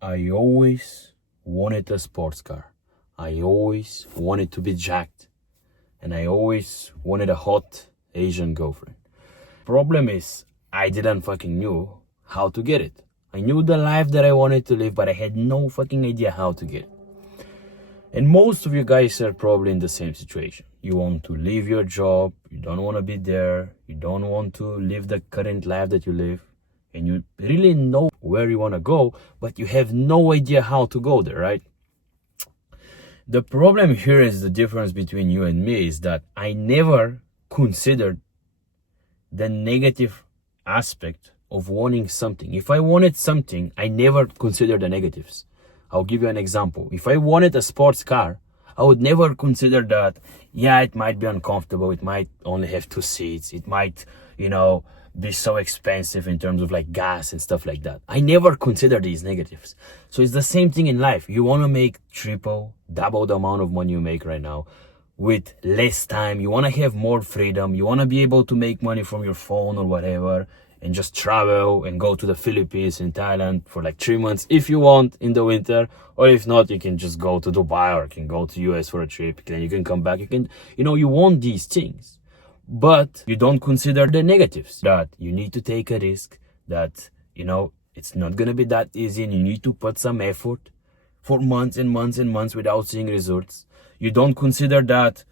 I always wanted a sports car. I always wanted to be jacked. And I always wanted a hot Asian girlfriend. Problem is, I didn't fucking knew how to get it. I knew the life that I wanted to live, but I had no fucking idea how to get it. And most of you guys are probably in the same situation. You want to leave your job, you don't want to be there, you don't want to live the current life that you live, and you really know where you want to go, but you have no idea how to go there, right? The problem here is the difference between you and me is that I never considered the negative aspect of wanting something. If I wanted something, I never considered the negatives. I'll give you an example. If I wanted a sports car, I would never consider that, yeah, it might be uncomfortable. It might only have 2 seats. It might, be so expensive in terms of like gas and stuff like that. I never consider these negatives. So it's the same thing in life. You want to make triple, double the amount of money you make right now with less time. You want to have more freedom. You want to be able to make money from your phone or whatever and just travel and go to the Philippines and Thailand for like 3 months if you want in the winter. Or if not, you can just go to Dubai or you can go to US for a trip. Then you can come back. You can, you want these things. But you don't consider the negatives, that you need to take a risk, that, it's not going to be that easy and you need to put some effort for months and months and months without seeing results. You don't consider that,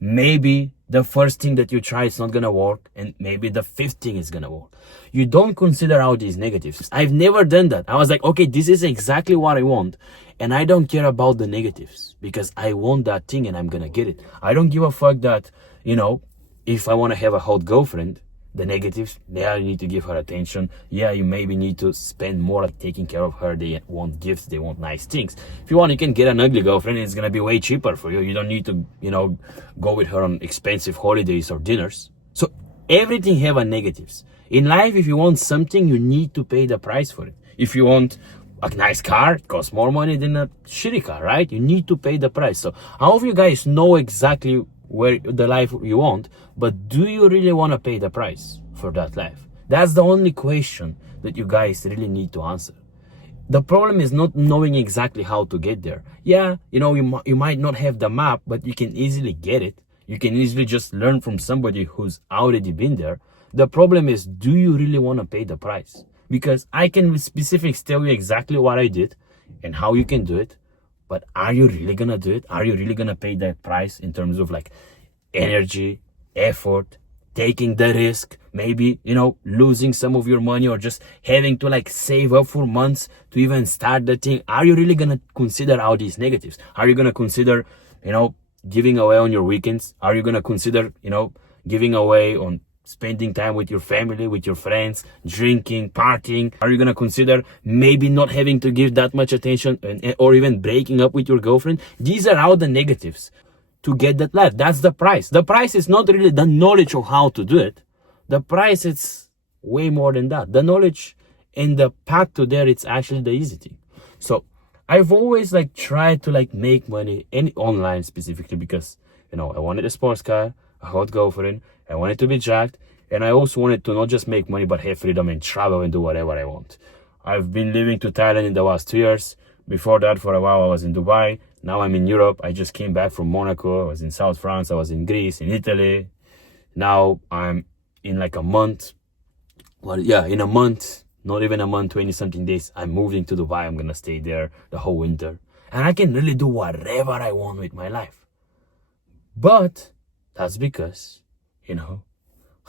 maybe the first thing that you try is not going to work and maybe the fifth thing is going to work. You don't consider all these negatives. I've never done that. I was like, okay, this is exactly what I want. And I don't care about the negatives because I want that thing and I'm going to get it. I don't give a fuck that, if I want to have a hot girlfriend, the negatives, yeah, you need to give her attention. Yeah, you maybe need to spend more taking care of her. They want gifts. They want nice things. If you want, you can get an ugly girlfriend. It's going to be way cheaper for you. You don't need to, go with her on expensive holidays or dinners. So everything have a negatives. In life, if you want something, you need to pay the price for it. If you want a nice car, it costs more money than a shitty car, right? You need to pay the price. So all of you guys know exactly where the life you want, but do you really want to pay the price for that life? That's the only question that you guys really need to answer. The problem is not knowing exactly how to get there. Yeah, you might not have the map, but you can easily get it. You can easily just learn from somebody who's already been there. The problem is, do you really want to pay the price? Because I can with specifics tell you exactly what I did and how you can do it. But are you really going to do it? Are you really going to pay that price in terms of like energy, effort, taking the risk, maybe, losing some of your money or just having to like save up for months to even start the thing? Are you really going to consider all these negatives? Are you going to consider, giving away on your weekends? Are you going to consider, giving away on spending time with your family, with your friends, drinking, partying? Are you going to consider maybe not having to give that much attention or even breaking up with your girlfriend? These are all the negatives to get that life. That's the price. The price is not really the knowledge of how to do it. The price is way more than that. The knowledge and the path to there, it's actually the easy thing. So I've always like tried to like make money online specifically because, I wanted a sports car, a hot girlfriend, I wanted to be jacked, and I also wanted to not just make money but have freedom and travel and do whatever I want. I've been living to Thailand in the last 2 years. Before that, for a while, I was in Dubai. Now I'm in Europe. I just came back from Monaco. I was in South France. I was in Greece, in Italy. Now I'm in like a month. Well, yeah, in a month, not even a month, 20 something days, I'm moving to Dubai. I'm going to stay there the whole winter. And I can really do whatever I want with my life. But that's because,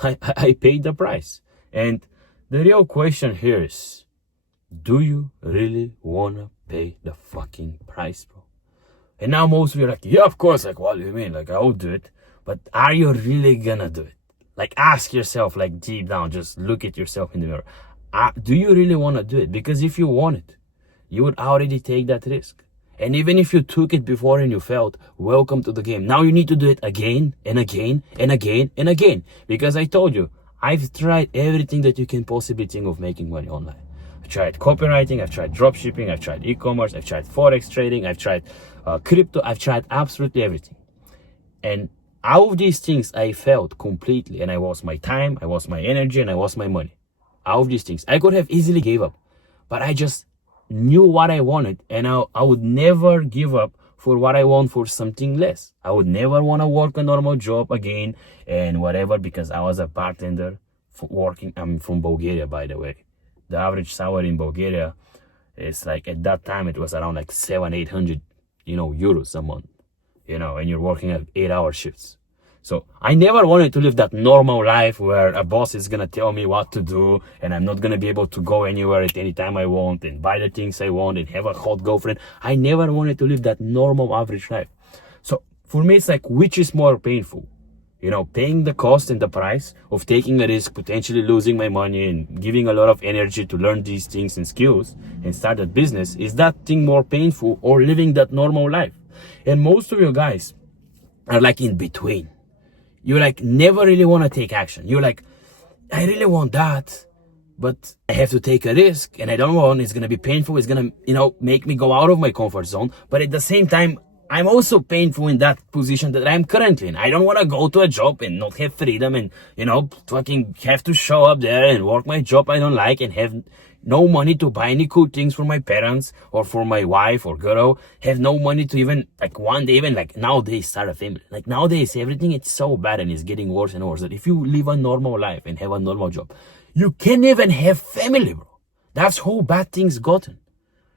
I paid the price. And the real question here is, do you really want to pay the fucking price, bro? And now most of you are like, yeah, of course. Like, what do you mean? Like, I will do it. But are you really gonna do it? Like, ask yourself, like, deep down, just look at yourself in the mirror. Do you really want to do it? Because if you want it, you would already take that risk. And even if you took it before and you failed, welcome to the game. Now you need to do it again and again and again and again. Because I told you, I've tried everything that you can possibly think of making money online. I've tried copywriting, I've tried dropshipping, I've tried e-commerce, I've tried forex trading, I've tried crypto, I've tried absolutely everything. And all of these things I failed completely, and I lost my time, I lost my energy, and I lost my money. All of these things. I could have easily gave up, but I just knew what I wanted, and I would never give up for what I want for something less. I would never want to work a normal job again and whatever, because I was a bartender working. I'm from Bulgaria, by the way. The average salary in Bulgaria is like, at that time, it was around like 700-800, euros a month, and you're working at 8-hour shifts. So I never wanted to live that normal life where a boss is going to tell me what to do and I'm not going to be able to go anywhere at any time I want and buy the things I want and have a hot girlfriend. I never wanted to live that normal average life. So for me, it's like, which is more painful? Paying the cost and the price of taking a risk, potentially losing my money and giving a lot of energy to learn these things and skills and start a business. Is that thing more painful, or living that normal life? And most of you guys are like in between. You like never really want to take action. You're like, I really want that, but I have to take a risk and I don't want, it's going to be painful. It's going to, make me go out of my comfort zone. But at the same time, I'm also painful in that position that I'm currently in. I don't want to go to a job and not have freedom and, fucking have to show up there and work my job I don't like and have no money to buy any cool things for my parents or for my wife or girl. Have no money to even, like, one day, even like nowadays, start a family. Like nowadays, everything is so bad and it's getting worse and worse that if you live a normal life and have a normal job, you can't even have family, bro. That's how bad things gotten.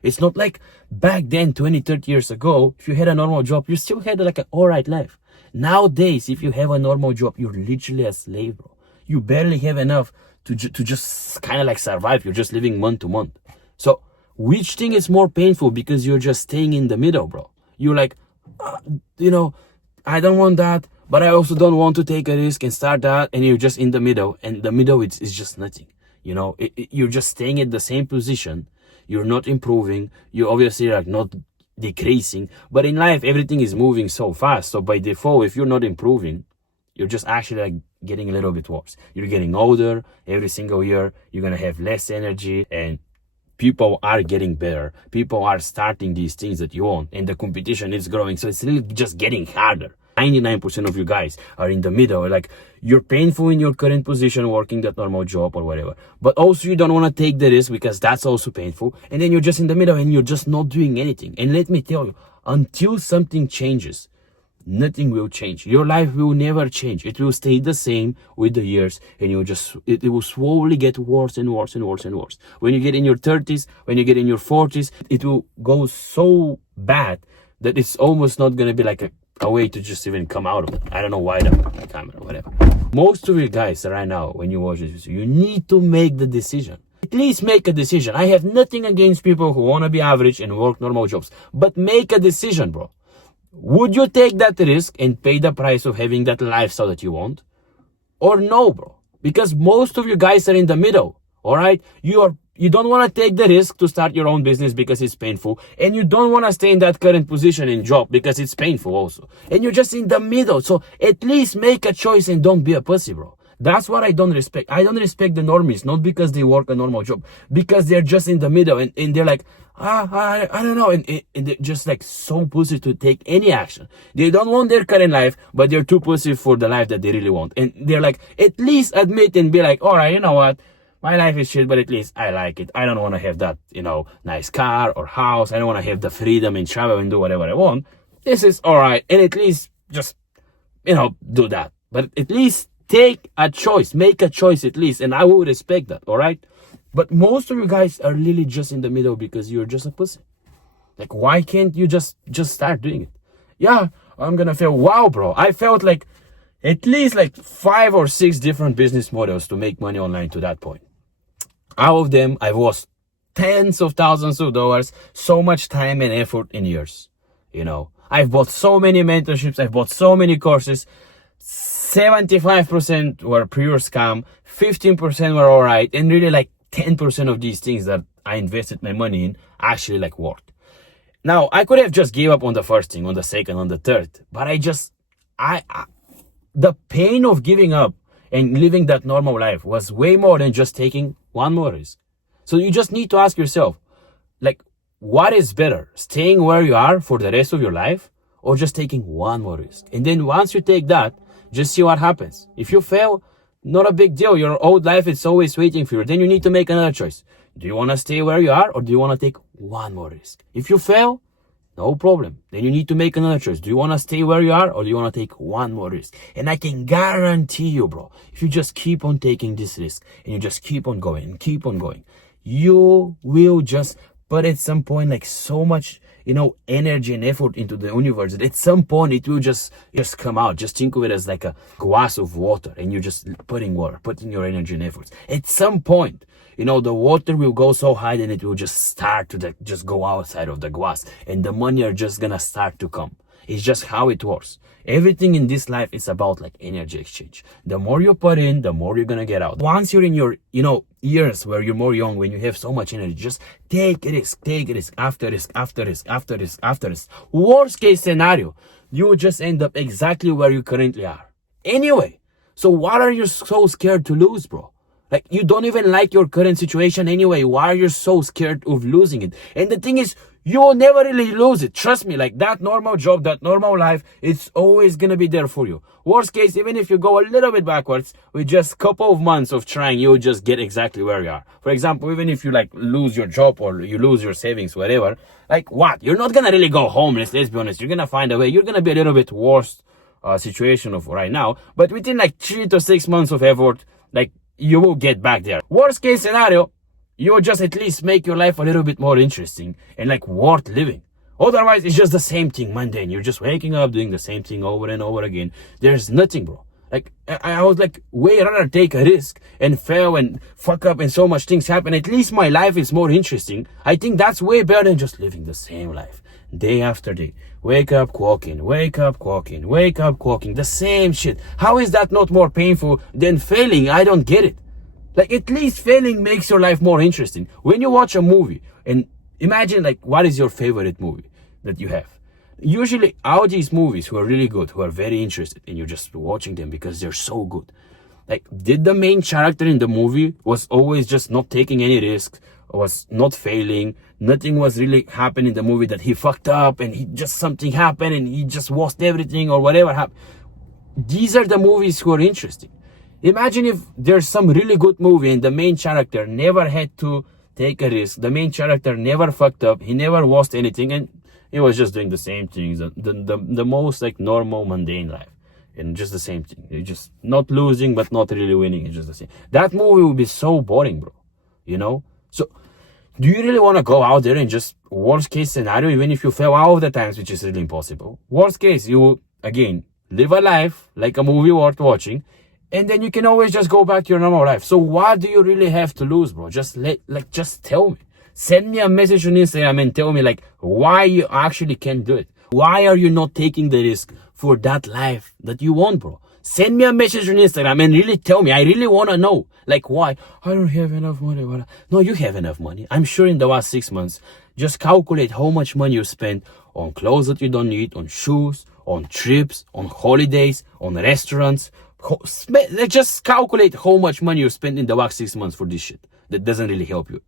It's not like back then, 20, 30 years ago, if you had a normal job, you still had like an alright life. Nowadays, if you have a normal job, you're literally a slave, bro. You barely have enough to just kind of like survive. You're just living month to month. So which thing is more painful? Because you're just staying in the middle, bro. You're like, I don't want that, but I also don't want to take a risk and start that. And you're just in the middle, and the middle is just nothing. You're just staying at the same position. You're not improving. You obviously are not decreasing. But in life, everything is moving so fast. So by default, if you're not improving, you're just actually like getting a little bit worse. You're getting older every single year. You're going to have less energy, and people are getting better. People are starting these things that you want, and the competition is growing. So it's really just getting harder. 99% of you guys are in the middle. Like, you're painful in your current position, working that normal job or whatever. But also you don't want to take the risk because that's also painful. And then you're just in the middle and you're just not doing anything. And let me tell you, until something changes, nothing will change. Your life will never change. It will stay the same with the years, and it will slowly get worse and worse and worse and worse. When you get in your 30s, when you get in your 40s, it will go so bad that it's almost not going to be like a way to just even come out of it. I don't know why the camera, whatever. Most of you guys right now, when you watch this, you need to make the decision. At least make a decision. I have nothing against people who want to be average and work normal jobs, but make a decision, bro. Would you take that risk and pay the price of having that lifestyle that you want? Or no, bro? Because most of you guys are in the middle, all right? You don't want to take the risk to start your own business because it's painful. And you don't want to stay in that current position in job because it's painful also. And you're just in the middle. So at least make a choice and don't be a pussy, bro. That's what I don't respect. I don't respect the normies, not because they work a normal job, because they're just in the middle and they're like, I don't know. And they're just like so pussy to take any action. They don't want their current life, but they're too pussy for the life that they really want. And they're like, at least admit and be like, all right, you know what? My life is shit, but at least I like it. I don't want to have that, nice car or house. I don't want to have the freedom and travel and do whatever I want. This is all right. And at least just, do that. But at least take a choice. Make a choice at least. And I will respect that, all right? But most of you guys are really just in the middle because you're just a pussy. Like, why can't you just start doing it? Yeah, I'm going to feel, wow, bro. I felt like at least like 5 or 6 different business models to make money online to that point. Out of them, I've lost tens of thousands of dollars, so much time and effort in years. I've bought so many mentorships. I've bought so many courses. 75% were pure scam. 15% were all right. And really like 10% of these things that I invested my money in actually like worked. Now, I could have just gave up on the first thing, on the second, on the third. But the pain of giving up and living that normal life was way more than just taking one more risk. So you just need to ask yourself, like, what is better? Staying where you are for the rest of your life or just taking one more risk? And then once you take that, just see what happens. If you fail, not a big deal. Your old life is always waiting for you. Then you need to make another choice. Do you want to stay where you are or do you want to take one more risk. If you fail, no problem. Then you need to make another choice. Do you want to stay where you are, or do you want to take one more risk? And I can guarantee you, bro, if you just keep on taking this risk and you just keep on going and keep on going, you will just put at some point like so much, energy and effort into the universe that at some point it will just come out. Just think of it as like a glass of water, and you're just putting your energy and efforts. At some point, the water will go so high that it will just start to just go outside of the glass, and the money are just gonna start to come. It's just how it works. Everything in this life is about like energy exchange. The more you put in, the more you're gonna get out. Once you're in your, years where you're more young, when you have so much energy, just take a risk after risk after risk after risk after risk. Worst case scenario, you will just end up exactly where you currently are. Anyway, so what are you so scared to lose, bro? Like, you don't even like your current situation anyway. Why are you so scared of losing it? And the thing is, you will never really lose it. Trust me, like that normal job, that normal life, it's always gonna be there for you. Worst case, even if you go a little bit backwards, with just a couple of months of trying, you'll just get exactly where you are. For example, even if you like lose your job or you lose your savings, whatever, like what? You're not gonna really go homeless, let's be honest. You're gonna find a way. You're gonna be a little bit worse situation of right now. But within like 3 to 6 months of effort, like, you will get back there. Worst case scenario, you will just at least make your life a little bit more interesting and like worth living. Otherwise, it's just the same thing, mundane. You're just waking up, doing the same thing over and over again. There's nothing, bro. Like, I was like, way rather take a risk and fail and fuck up and so much things happen. At least my life is more interesting. I think that's way better than just living the same life. Day after day. Wake up, quacking, wake up, quacking, wake up, quacking. The same shit. How is that not more painful than failing? I don't get it. Like, at least failing makes your life more interesting. When you watch a movie, and imagine like, what is your favorite movie that you have? Usually all these movies who are really good, who are very interested, and you're just watching them because they're so good. Like, did the main character in the movie was always just not taking any risks, was not failing, nothing was really happening in the movie that he fucked up and he just something happened and he just lost everything or whatever happened? These are the movies who are interesting. Imagine if there's some really good movie and the main character never had to take a risk, the main character never fucked up, he never lost anything, and he was just doing the same things, the most like normal mundane life, and just the same thing. You're just not losing but not really winning. It's just the same. That movie would be so boring, bro. So do you really want to go out there and just, worst case scenario, even if you fail all of the times, which is really impossible, worst case, you again live a life like a movie worth watching, and then you can always just go back to your normal life. So what do you really have to lose, bro? Just tell me. Send me a message on Instagram and tell me like why you actually can't do it. Why are you not taking the risk for that life that you want, bro? Send me a message on Instagram and really tell me. I really want to know. Like, why? I don't have enough money. No, you have enough money. I'm sure in the last 6 months, just calculate how much money you spent on clothes that you don't need, on shoes, on trips, on holidays, on restaurants. Just calculate how much money you spent in the last 6 months for this shit. That doesn't really help you.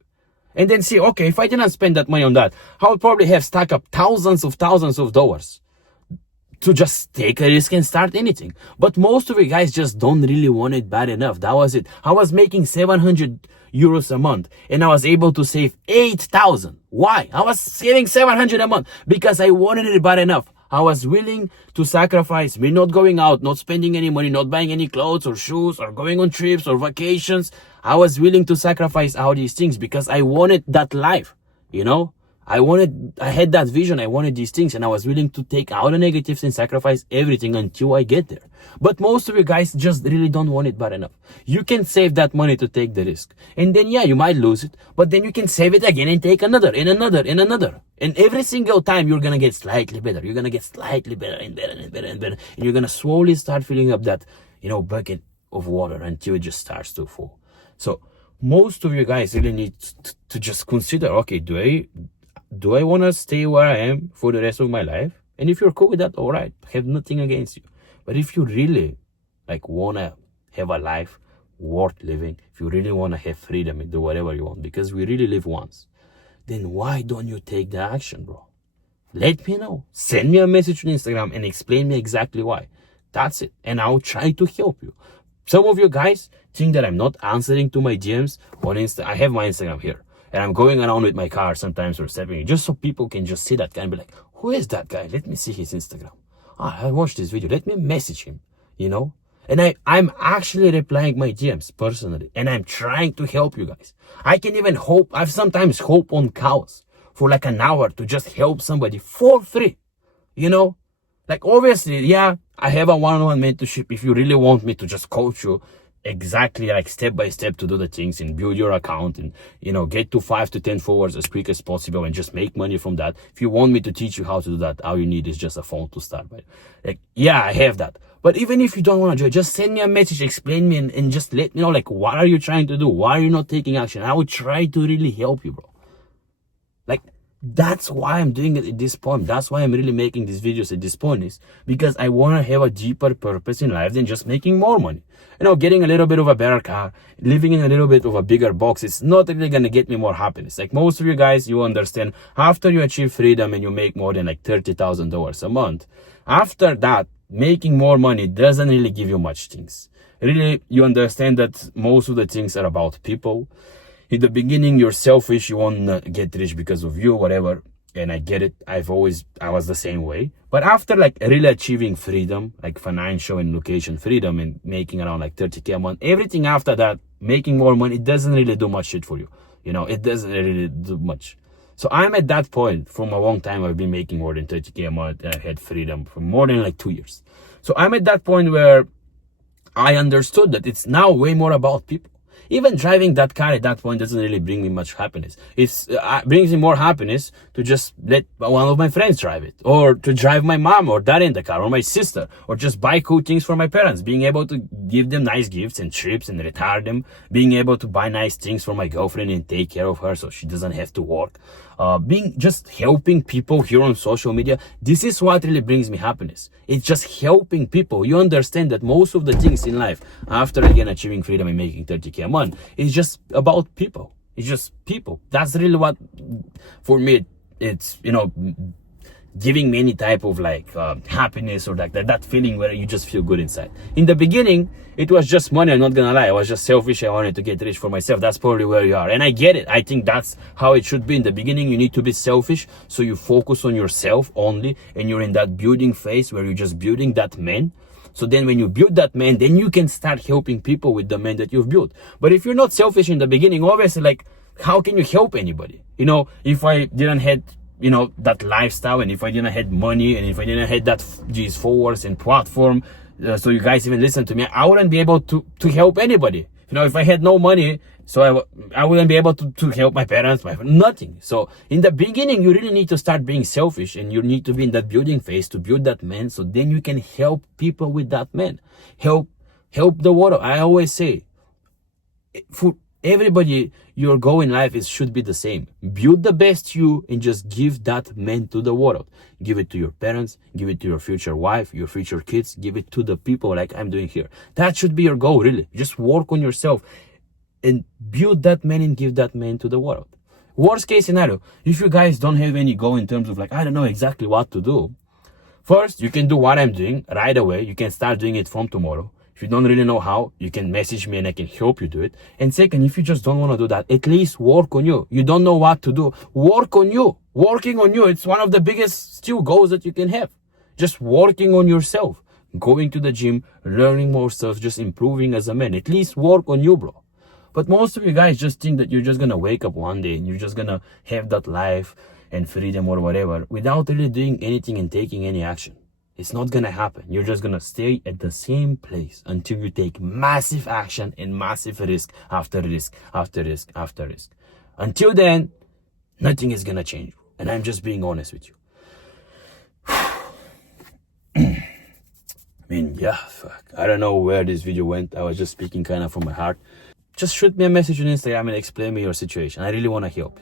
And then see, okay, if I didn't spend that money on that, I would probably have stacked up thousands of dollars to just take a risk and start anything. But most of you guys just don't really want it bad enough. That was it. I was making 700 euros a month and I was able to save 8,000. Why? I was saving 700 a month because I wanted it bad enough. I was willing to sacrifice me not going out, not spending any money, not buying any clothes or shoes or going on trips or vacations. I was willing to sacrifice all these things because I wanted that life, I had that vision, I wanted these things, and I was willing to take out the negatives and sacrifice everything until I get there. But most of you guys just really don't want it bad enough. You can save that money to take the risk. And then, yeah, you might lose it, but then you can save it again and take another, and another, and another. And every single time you're gonna get slightly better. You're gonna get slightly better and better and better and better. And you're gonna slowly start filling up that, bucket of water until it just starts to fall. So most of you guys really need to just consider, okay, do I want to stay where I am for the rest of my life? And if you're cool with that, all right, I have nothing against you. But if you really want to have a life worth living, if you really want to have freedom and do whatever you want, because we really live once, then why don't you take the action, bro? Let me know. Send me a message on Instagram and explain me exactly why. That's it. And I'll try to help you. Some of you guys think that I'm not answering to my DMs on Insta. I have my Instagram here. And I'm going around with my car sometimes or stepping, just so people can just see that guy and be like, who is that guy? Let me see his Instagram. Ah, I watched this video. Let me message him, you know? And I'm actually replying my DMs personally. And I'm trying to help you guys. I can even hope, I've sometimes hope on cows for like an hour to just help somebody for free, you know? Like obviously, yeah, I have a one-on-one mentorship if you really want me to just coach you exactly like step by step to do the things and build your account and, you know, get to 5 to 10 followers as quick as possible and just make money from that. If you want me to teach you how to do that, all you need is just a phone to start by. Like, yeah, I have that. But even if you don't want to do it, just send me a message, explain me and just let me know, like, what are you trying to do? Why are you not taking action? I will try to really help you, bro. Like, that's why I'm doing it at this point. That's why I'm really making these videos at this point, is because I want to have a deeper purpose in life than just making more money. You know, getting a little bit of a better car, living in a little bit of a bigger box, it's not really going to get me more happiness. Like most of you guys, you understand, after you achieve freedom and you make more than like $30,000 a month, after that, making more money doesn't really give you much things. Really, you understand that most of the things are about people. In the beginning, you're selfish, you want to get rich because of you, whatever. And I get it. I was the same way. But after like really achieving freedom, like financial and location freedom and making around like 30K a month, everything after that, making more money, it doesn't really do much shit for you. You know, it doesn't really do much. So I'm at that point from a long time. I've been making more than 30K a month and I had freedom for more than like 2 years. So I'm at that point where I understood that it's now way more about people. Even driving that car at that point doesn't really bring me much happiness. It brings me more happiness to just let one of my friends drive it, or to drive my mom or dad in the car, or my sister, or just buy cool things for my parents, being able to give them nice gifts and trips and retire them, being able to buy nice things for my girlfriend and take care of her so she doesn't have to work. Being just helping people here on social media, this is what really brings me happiness. It's just helping people. You understand that most of the things in life, after again achieving freedom and making 30K a month, is just about people. It's just people. That's really what, for me, it's, you know, giving me any type of like happiness or like that feeling where you just feel good inside. In the beginning, it was just money. I'm not gonna lie, I was just selfish. I wanted to get rich for myself. That's probably where you are, and I get it. I think that's how it should be. In the beginning, you need to be selfish, so you focus on yourself only, and you're in that building phase where you're just building that man. So then when you build that man, then you can start helping people with the man that you've built. But if you're not selfish in the beginning, obviously, like, how can you help anybody? You know, if I didn't had, you know, that lifestyle, and if I didn't had money, and if I didn't had these followers and platform, so you guys even listen to me, I wouldn't be able to help anybody. You know, if I had no money, so I wouldn't be able to help my parents, nothing. So in the beginning, you really need to start being selfish, and you need to be in that building phase to build that man, so then you can help people with that man. Help the world. I always say, for everybody, your goal in life should be the same. Build the best you and just give that man to the world. Give it to your parents, give it to your future wife, your future kids, give it to the people like I'm doing here. That should be your goal, really. Just work on yourself and build that man and give that man to the world. Worst case scenario, if you guys don't have any goal in terms of like, I don't know exactly what to do, first, you can do what I'm doing right away. You can start doing it from tomorrow. If you don't really know how, you can message me and I can help you do it. And second, if you just don't want to do that, at least work on you. You don't know what to do, work on you. Working on you, it's one of the biggest still goals that you can have. Just working on yourself, going to the gym, learning more stuff, just improving as a man. At least work on you, bro. But most of you guys just think that you're just going to wake up one day and you're just going to have that life and freedom or whatever without really doing anything and taking any action. It's not gonna happen. You're just gonna stay at the same place until you take massive action and massive risk after risk after risk after risk. Until then, nothing is gonna change. And I'm just being honest with you. I mean, yeah, fuck. I don't know where this video went. I was just speaking kind of from my heart. Just shoot me a message on Instagram and explain me your situation. I really wanna help.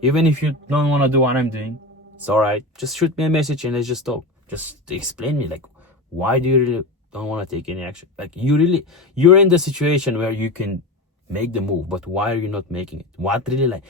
Even if you don't wanna do what I'm doing, it's alright. Just shoot me a message and let's just talk. Just explain me, like, why do you really don't want to take any action? Like, you're in the situation where you can make the move, but why are you not making it? What really, like,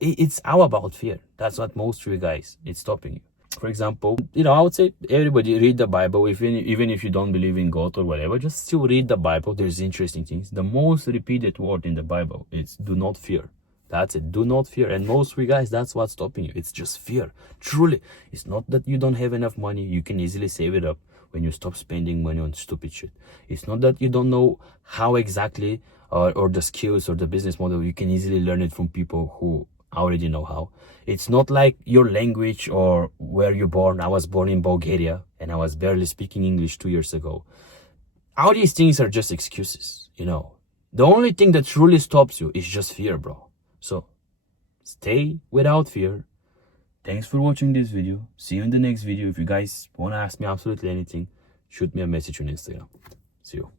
it's all about fear. That's what most of you guys, it's stopping you. For example, you know, I would say everybody read the Bible, even if you don't believe in God or whatever, just still read the Bible. There's interesting things. The most repeated word in the Bible is do not fear. That's it. Do not fear. And most of you guys, that's what's stopping you. It's just fear. Truly. It's not that you don't have enough money. You can easily save it up when you stop spending money on stupid shit. It's not that you don't know how exactly or the skills or the business model. You can easily learn it from people who already know how. It's not like your language or where you're born. I was born in Bulgaria and I was barely speaking English 2 years ago. All these things are just excuses, you know. The only thing that truly stops you is just fear, bro. So, stay without fear. Thanks for watching this video. See you in the next video. If you guys want to ask me absolutely anything, shoot me a message on Instagram. See you.